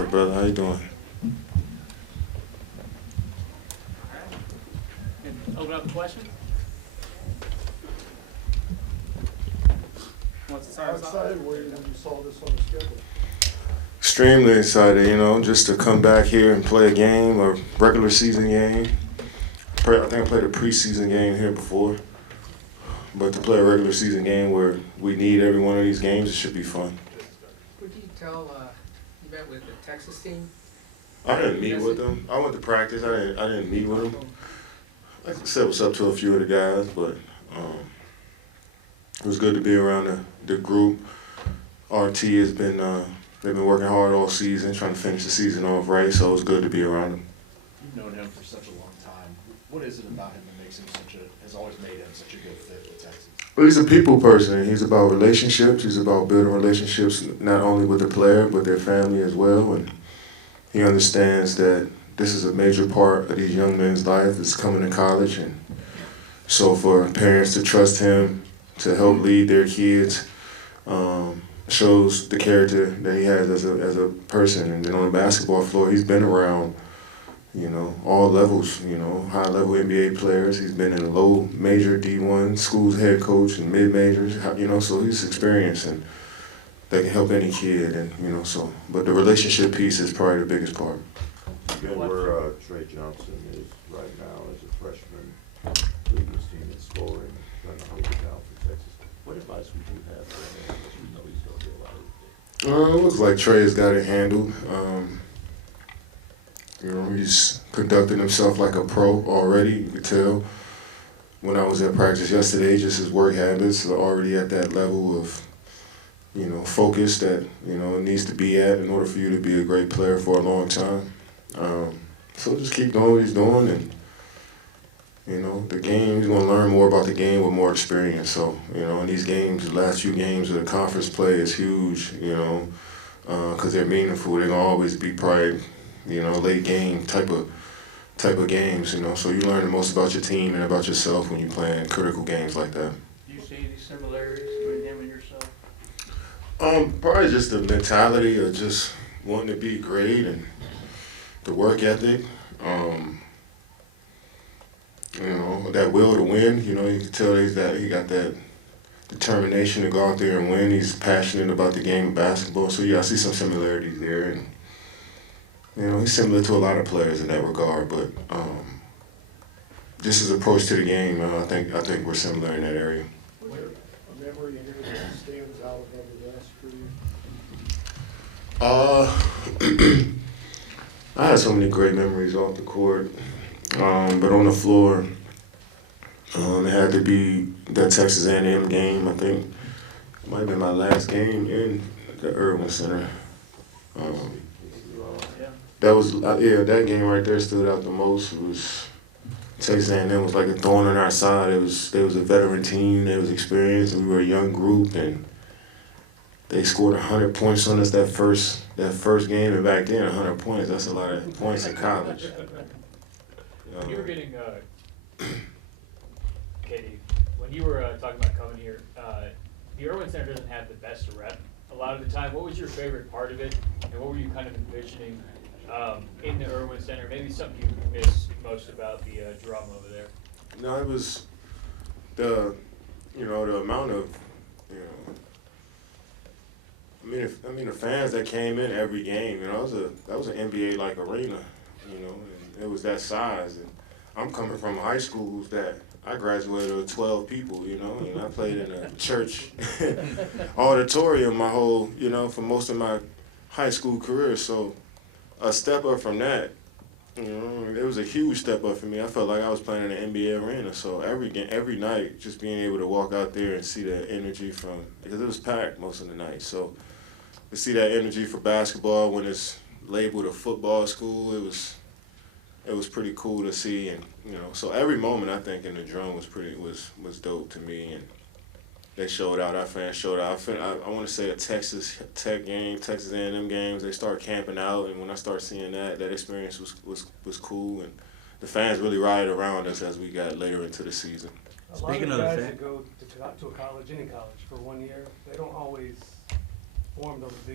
up, brother? How you doing? And open up the question. How excited were you when you saw this on the schedule? Extremely excited, just to come back here and play a game, a regular season game. I think I played a preseason game here before. But to play a regular season game where we need every one of these games, it should be fun. What did you tell, you met with the Texas team? I didn't meet with them. I went to practice. I didn't meet with them. I said what's up to a few of the guys, but it was good to be around the group. RT has been they've been working hard all season, trying to finish the season off right, so it was good to be around them. You've known him for such a long time. What is it about him that makes him has always made him such a good fit with Texas? Well, he's a people person. He's about relationships. He's about building relationships not only with the player, but their family as well. And he understands that this is a major part of these young men's life is coming to college. And so for parents to trust him to help lead their kids shows the character that he has as a person. And then on the basketball floor, he's been around, all levels, high-level NBA players. He's been in a low major D1 schools head coach and mid-majors, so he's experienced and that can help any kid. And, but the relationship piece is probably the biggest part. Again, where Trey Johnson is right now as a freshman, leading his team in scoring, trying to hold it down for Texas. What advice would you have for him? You know he's going to do a lot of things. It looks like Trey's got it handled. He's conducting himself like a pro already. You could tell when I was at practice yesterday, just his work habits are already at that level of, focus that, it needs to be at in order for you to be a great player for a long time. So just keep doing what he's doing, and, the game, he's going to learn more about the game with more experience. So, in these games, the last few games of the conference play is huge, because they're meaningful. They're going to always be probably, late game type of games, So you learn the most about your team and about yourself when you're playing critical games like that. Do you see any similarities between him and yourself? Probably just the mentality of just wanting to be great and the work ethic. That will to win. You can tell he got that determination to go out there and win. He's passionate about the game of basketball. So yeah, I see some similarities there, and he's similar to a lot of players in that regard. But just his approach to the game, I think we're similar in that area. Was there a memory here that stands out above the rest for you? I had so many great memories off the court, but on the floor, it had to be that Texas A&M game. I think it might have been my last game in the Irwin Center. That was that game right there stood out the most. It was Texas A&M was like a thorn in our side. They was a veteran team. They was experienced, and we were a young group, and they scored 100 points on us that first game, and back then 100 points, that's a lot of points in college. You were getting, Katie, when you were talking about coming here, the Irwin Center doesn't have the best rep a lot of the time. What was your favorite part of it, and what were you kind of envisioning in the Irwin Center? Maybe something you miss most about the drum over there? No, it was the amount of, I mean the fans that came in every game, that was an NBA-like arena, and it was that size. And I'm coming from high schools that I graduated with 12 people, and I played in a church auditorium my whole, for most of my high school career. So a step up from that, it was a huge step up for me. I felt like I was playing in an NBA arena. So every night, just being able to walk out there and see that energy because it was packed most of the night. So to see that energy for basketball when it's labeled a football school, it was pretty cool to see. And so every moment I think in the drum was dope to me, and they showed out. Our fans showed out. I want to say a Texas Tech game, Texas A&M games. They start camping out, and when I start seeing that experience was cool, and the fans really rallied around us as we got later into the season. Speaking of guys that go to a college, any college, for 1 year, they don't always formed of the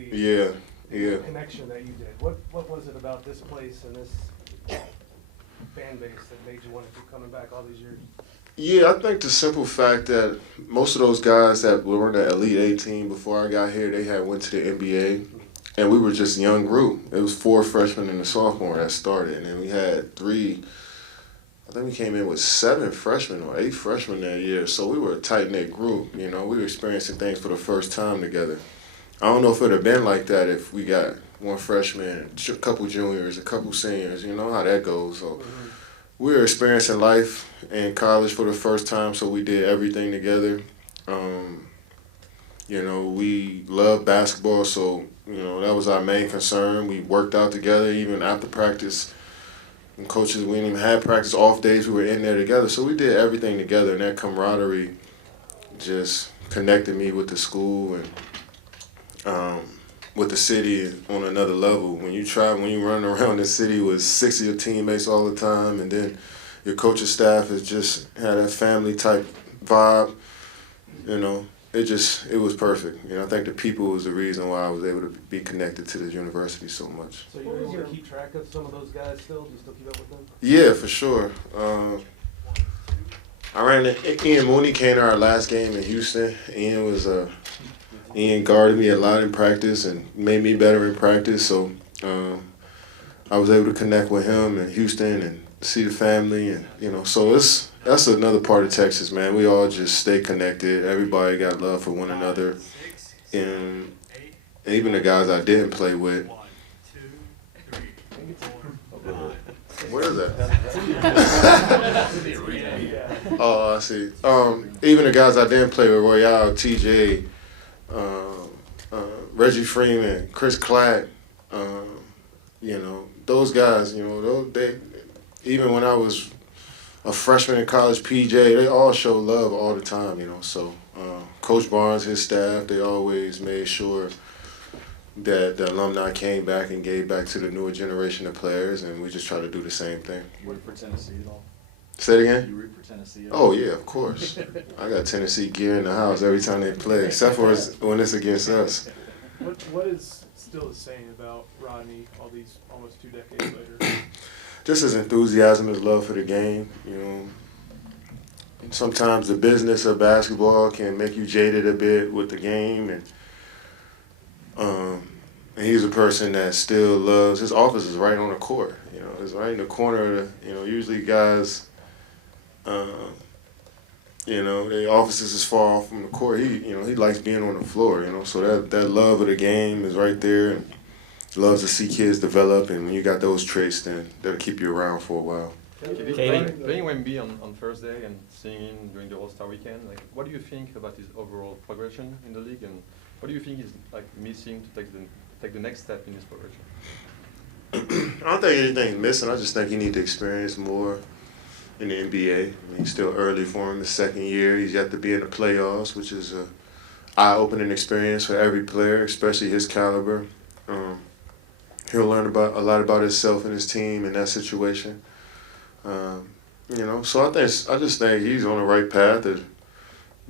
Yeah. connection that you did. What was it about this place and this fan base that made you want to keep coming back all these years? Yeah, I think the simple fact that most of those guys that were in the Elite 18 before I got here, they had went to the NBA, and we were just a young group. It was 4 freshmen and a sophomore that started, and then we had 3. I think we came in with 7 freshmen or 8 freshmen that year, so we were a tight-knit group. You know, we were experiencing things for the first time together. I don't know if it would have been like that if we got 1 freshman, a couple juniors, a couple seniors. You know how that goes. So we were experiencing life in college for the first time, so we did everything together. You know, we loved basketball, so, you know, that was our main concern. We worked out together even after practice. And coaches, we didn't even have practice off days. We were in there together. So we did everything together, and that camaraderie just connected me with the school and with the city on another level. When you run around the city with 6 of your teammates all the time, and then your coaching staff is just had that family type vibe, you know, it was perfect. You know, I think the people was the reason why I was able to be connected to this university so much. So you're able to keep track of some of those guys still? Do you still keep up with them? Yeah, for sure. I ran into Ian Mooney came to our last game in Houston. Ian guarded me a lot in practice and made me better in practice. So I was able to connect with him in Houston and see the family, and you know, so that's another part of Texas, man. We all just stay connected. Everybody got love for one another, and even the guys I didn't play with. Where is that? Oh, I see. Even the guys I didn't play with, Royale, TJ, Reggie Freeman, Chris Clack, you know, those guys, you know, they even when I was a freshman in college, PJ, they all show love all the time, you know. So Coach Barnes, his staff, they always made sure that the alumni came back and gave back to the newer generation of players, and we just try to do the same thing. You root for Tennessee at all? Say it again? You root for Tennessee at all? Oh, yeah, of course. I got Tennessee gear in the house every time they play, except for when it's against us. What is still the same about Rodney all these almost 2 decades later? Just his enthusiasm, his love for the game, you know. Sometimes the business of basketball can make you jaded a bit with the game, and he's a person that still loves, his office is right on the court, you know, it's right in the corner of the, you know, usually guys, you know, their offices is far off from the court. He likes being on the floor, you know, so that love of the game is right there, and loves to see kids develop, and when you got those traits, then that'll keep you around for a while. Playing Wemby on Thursday and seeing him during the All-Star weekend, like, what do you think about his overall progression in the league, and what do you think he's like missing to take the next step in his progression? I don't think anything's missing. I just think he needs to experience more in the NBA. I mean, it's still early for him, his 2nd year. He's yet to be in the playoffs, which is a eye-opening experience for every player, especially his caliber. He'll learn a lot about himself and his team in that situation. You know, so I just think he's on the right path of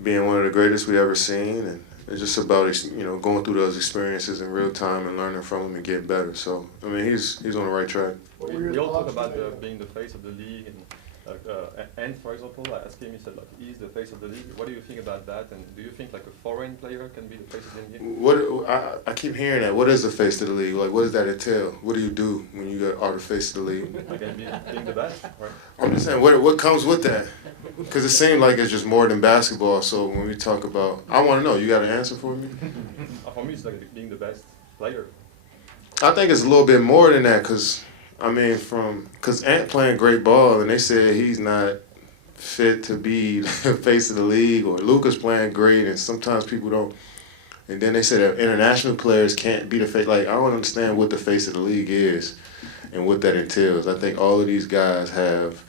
being one of the greatest we ever seen, and it's just about, you know, going through those experiences in real time and learning from them and getting better. So I mean, he's on the right track. We all talk about being the face of the league, and for example, I asked him, he said, like, he's the face of the league. What do you think about that? And do you think like a foreign player can be the face of the league? I keep hearing that. What is the face of the league? Like, what does that entail? What do you do when you are the face of the league? Like, being the best, right? I'm just saying, what comes with that? Because it seems like it's just more than basketball. So when we talk about, I want to know. You got an answer for me? For me, it's like being the best player. I think it's a little bit more than that, because I mean, because Ant playing great ball, and they said he's not fit to be the face of the league, or Luka's playing great, and sometimes people don't. And then they said that international players can't be the face. Like, I don't understand what the face of the league is and what that entails. I think all of these guys have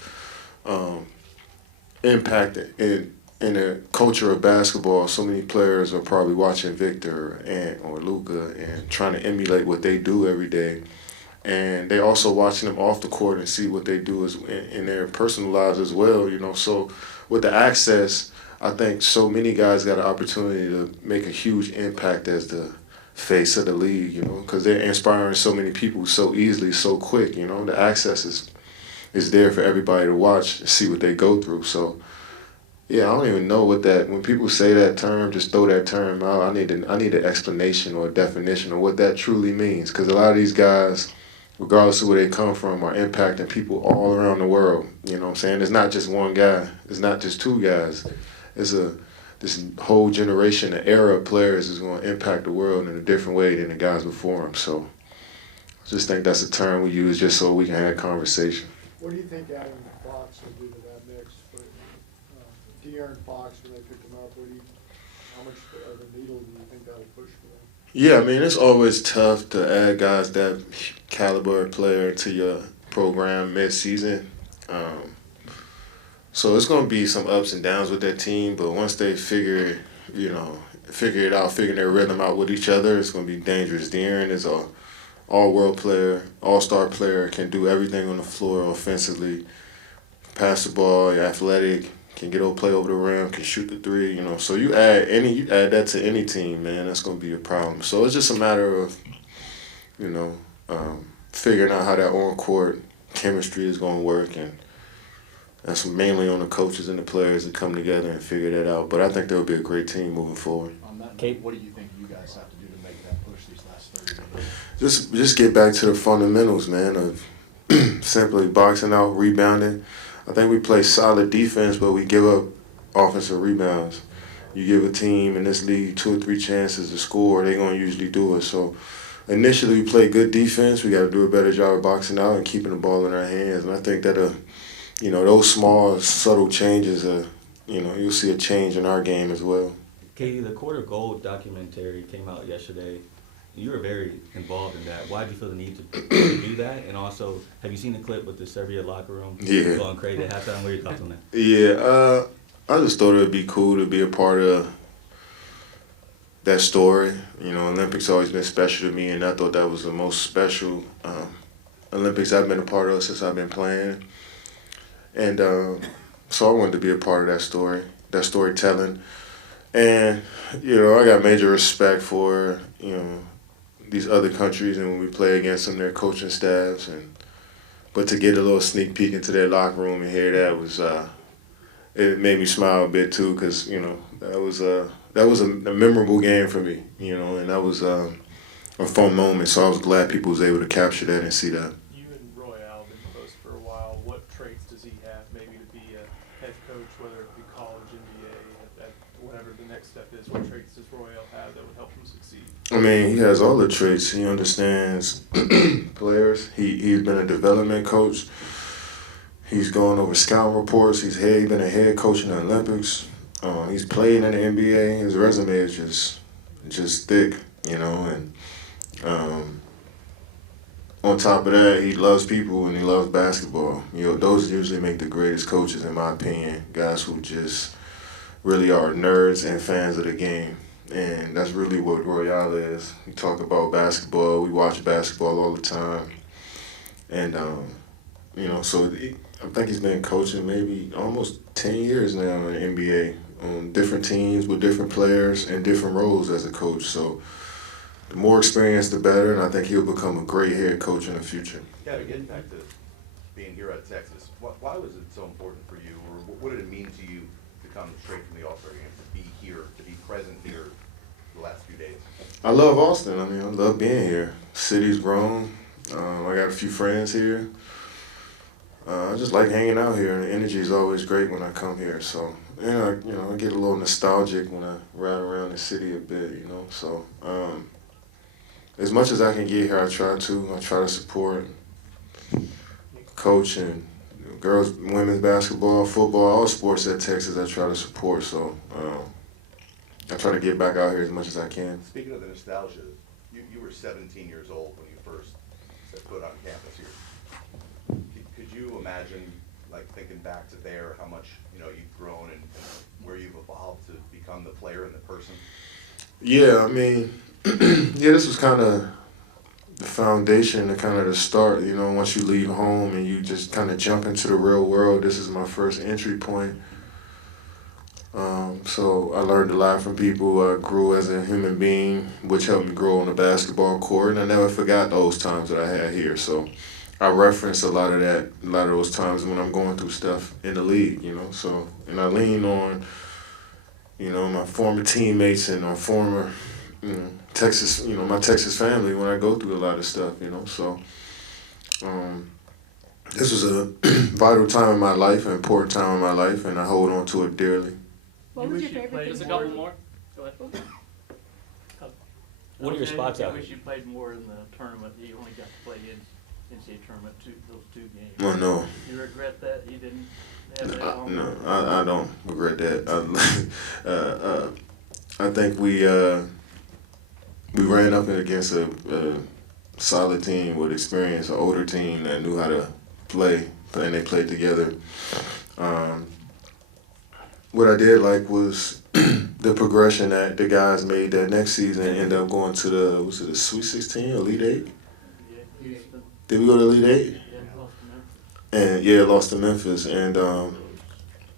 impacted in the culture of basketball. So many players are probably watching Victor or Ant or Luka and trying to emulate what they do every day. And they also watching them off the court and see what they do in their personal lives as well, you know. So with the access, I think so many guys got an opportunity to make a huge impact as the face of the league, you know, because they're inspiring so many people so easily, so quick, you know. The access is there for everybody to watch and see what they go through. So, yeah, I don't even know what that, when people say that term, just throw that term out. I need an explanation or a definition of what that truly means, because a lot of these guys, regardless of where they come from, are impacting people all around the world. You know what I'm saying? It's not just one guy. It's not just two guys. It's this whole generation, the era of players is going to impact the world in a different way than the guys before them. So I just think that's a term we use just so we can have a conversation. What do you think adding Fox will do to that mix? But De'Aaron Fox, when they picked him up, how much of a needle do you think that'll push for them? Yeah, I mean, it's always tough to add guys that caliber player to your program mid-season. So it's going to be some ups and downs with that team, but once they figure it out, figure their rhythm out with each other, it's going to be dangerous. De'Aaron is a all-world player, all-star player, can do everything on the floor offensively, pass the ball, athletic, can play over the rim, can shoot the three, you know. So you add that to any team, man, that's going to be a problem. So it's just a matter of, figuring out how that on-court chemistry is going to work, and that's mainly on the coaches and the players to come together and figure that out. But I think there'll be a great team moving forward. On that note, what do you think you guys have to do to make that push these last 30 minutes? Just get back to the fundamentals, man, of simply boxing out, rebounding. I think we play solid defense, but we give up offensive rebounds. You give a team in this league 2 or 3 chances to score, they're going to usually do it. So initially we play good defense. We got to do a better job of boxing out and keeping the ball in our hands. And I think that, those small, subtle changes, you'll see a change in our game as well. Katie, the Court of Gold documentary came out yesterday. You were very involved in that. Why did you feel the need to do that? And also, have you seen the clip with the Serbia locker room going crazy at halftime? What are your thoughts on that? Yeah, I just thought it would be cool to be a part of that story. Olympics always been special to me, and I thought that was the most special Olympics I've been a part of since I've been playing. And so I wanted to be a part of that story, that storytelling. And, I got major respect for, these other countries, and when we play against them, their coaching staffs. But to get a little sneak peek into their locker room and hear that was, it made me smile a bit too, because, that was a memorable game for me, and that was a fun moment. So I was glad people was able to capture that and see that. You and Royale have been close for a while. What traits does he have maybe to be a head coach, whether it be college, NBA, at whatever the next step is? What traits does Royale have that would help him succeed? I mean, he has all the traits. He understands players. He's been a development coach. He's gone over scouting reports. He's been a head coach in the Olympics. He's played in the NBA. His resume is just thick, and on top of that, he loves people and he loves basketball. Those usually make the greatest coaches, in my opinion. Guys who just really are nerds and fans of the game. And that's really what Royale is. We talk about basketball. We watch basketball all the time. And, so I think he's been coaching maybe almost 10 years now in the NBA on different teams with different players and different roles as a coach. So the more experience, the better, and I think he'll become a great head coach in the future. Yeah, getting back to being here at Texas, why was it so important for you, or what did it mean to you to come straight from the All-Star game, to be here, to be present here the last few days? I love Austin. I mean, I love being here. City's grown. I got a few friends here. I just like hanging out here, and the energy is always great when I come here. So, I get a little nostalgic when I ride around the city a bit, So, as much as I can get here, I try to support, coach, and girls, women's basketball, football, all sports at Texas I try to support. So, I try to get back out here as much as I can. Speaking of the nostalgia, you were 17 years old when you first set foot on campus here. Could you imagine, thinking back to there, how much, you've grown and where you've evolved to become the player and the person? Yeah, I mean, this was kind of the foundation and kind of the start, once you leave home and you just kind of jump into the real world. This is my first entry point. So I learned a lot from people. I grew as a human being, which helped me grow on the basketball court. And I never forgot those times that I had here. So I reference a lot of those times when I'm going through stuff in the league, you know. So, and I lean on, you know, my former teammates and my former, Texas, you know, my Texas family when I go through a lot of stuff, you know. So, this was a vital time in my life, an important time in my life, and I hold on to it dearly. What was your favorite There's a thing? couple more. Go ahead. What are your spots out I wish here? you played more in the tournament. You only got to play in NCAA tournament those 2 games. I know. You regret that you didn't have that long? No, I don't regret that. I think we ran up against a solid team with experience, an older team that knew how to play, and they played together. What I did like was the progression that the guys made that next season and ended up going to the Sweet 16, Elite 8? Yeah, Houston. Did we go to Elite 8? Yeah, lost to Memphis. And yeah, lost to Memphis. And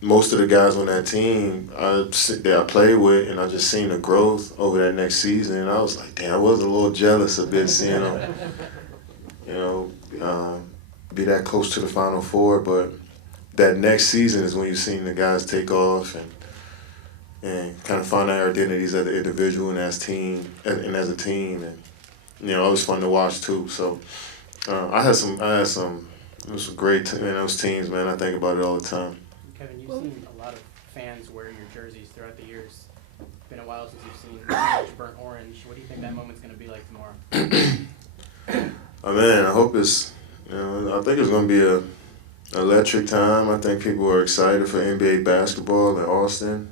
most of the guys on that team that I played with, and I just seen the growth over that next season. And I was like, damn, I was a little jealous a bit seeing them, you know, be that close to the Final Four. But that next season is when you've seen the guys take off and kind of find their identities as an individual and as a team. And you know, it was fun to watch too. So I had some. It was some great those teams, man. I think about it all the time. Kevin, you've seen a lot of fans wear your jerseys throughout the years. It's been a while since you've seen much burnt orange. What do you think that moment's going to be like tomorrow? Oh man, I hope it's. You know, I think it's going to be a electric time. I think people are excited for NBA basketball in Austin.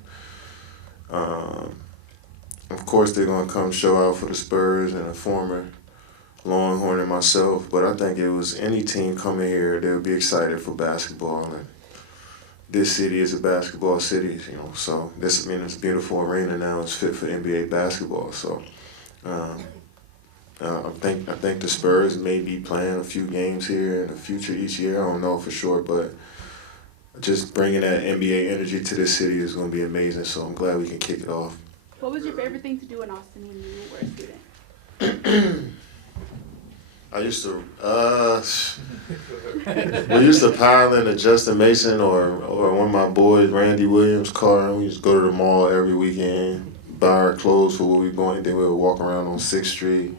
Of course, they're going to come show out for the Spurs and a former Longhorn and myself. But I think it was any team coming here, they would be excited for basketball. And this city is a basketball city, you know. So it's a beautiful arena now. It's fit for NBA basketball. So I think the Spurs may be playing a few games here in the future each year. I don't know for sure, but just bringing that NBA energy to this city is going to be amazing. So I'm glad we can kick it off. What was your favorite thing to do in Austin when you were a student? I used to, we used to pile into Justin Mason or one of my boys, Randy Williams' car, and we used to go to the mall every weekend, buy our clothes for where we going, then we would walk around on 6th Street.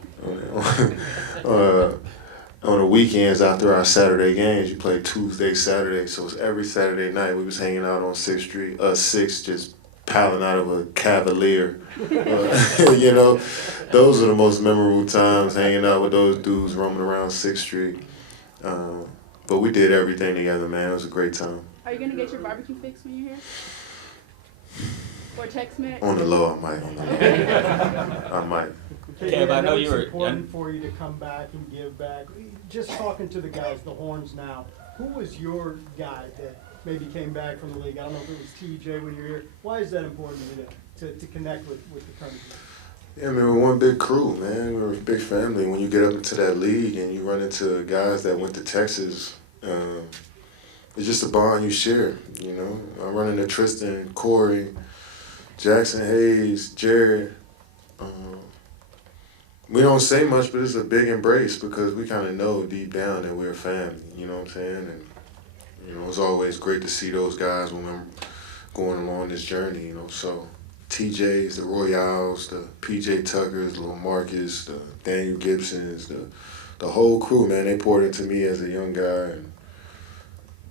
On the weekends after our Saturday games, you play Tuesday, Saturday, so it's every Saturday night we was hanging out on 6th Street, six, just piling out of a Cavalier. You know, those are the most memorable times, hanging out with those dudes roaming around 6th Street. But we did everything together, man. It was a great time. Are you going to get your barbecue fix when you're here? Or Tex-Mex? On the low, I might. I might. Kev, I know you were. It's important for you to come back and give back. Just talking to the guys, the Horns now, who was your guy that maybe came back from the league? I don't know if it was TJ when you were here. Why is that important to you to connect with the current team? Yeah, I mean, we're one big crew, man. We're a big family. When you get up into that league and you run into guys that went to Texas, it's just a bond you share, you know. I run into Tristan, Corey, Jackson Hayes, Jared. We don't say much, but it's a big embrace because we kind of know deep down that we're a family, you know what I'm saying? And, you know, it's always great to see those guys when I'm going along this journey, you know. So TJs, the Royals, the PJ Tuckers, the Lil Marcus, the Daniel Gibsons, the whole crew, man, they poured into me as a young guy and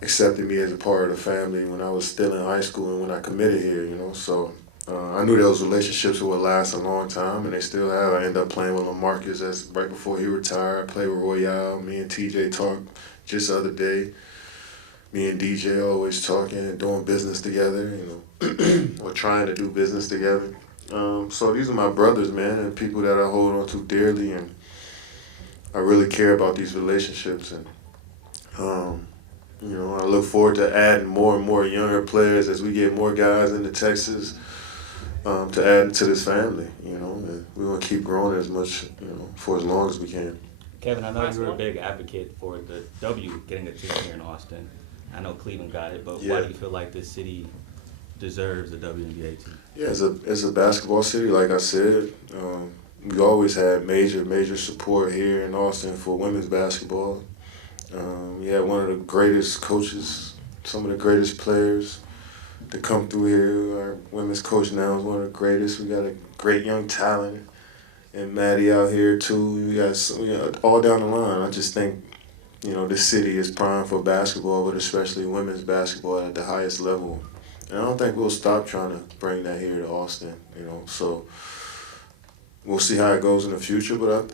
accepted me as a part of the family when I was still in high school and when I committed here, you know. So I knew those relationships would last a long time, and they still have. I ended up playing with LaMarcus right before he retired. I played with Royale. Me and TJ talked just the other day. Me and DJ always talking and doing business together, you know, or trying to do business together. So these are my brothers, man, and people that I hold on to dearly, and I really care about these relationships. And, you know, I look forward to adding more and more younger players as we get more guys into Texas. To add to this family, you know, and we want to keep growing as much, you know, for as long as we can. Kevin, I know you were a big advocate for the W getting a team here in Austin. I know Cleveland got it, but why do you feel like this city deserves a WNBA team? Yeah, as a basketball city, like I said, we always had major support here in Austin for women's basketball. We had one of the greatest coaches, some of the greatest players to come through here. Our women's coach now is one of the greatest. We got a great young talent, and Maddie out here too. We got all down the line. I just think, this city is prime for basketball, but especially women's basketball at the highest level. And I don't think we'll stop trying to bring that here to Austin. So we'll see how it goes in the future. But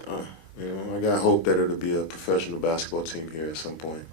I got hope that it'll be a professional basketball team here at some point.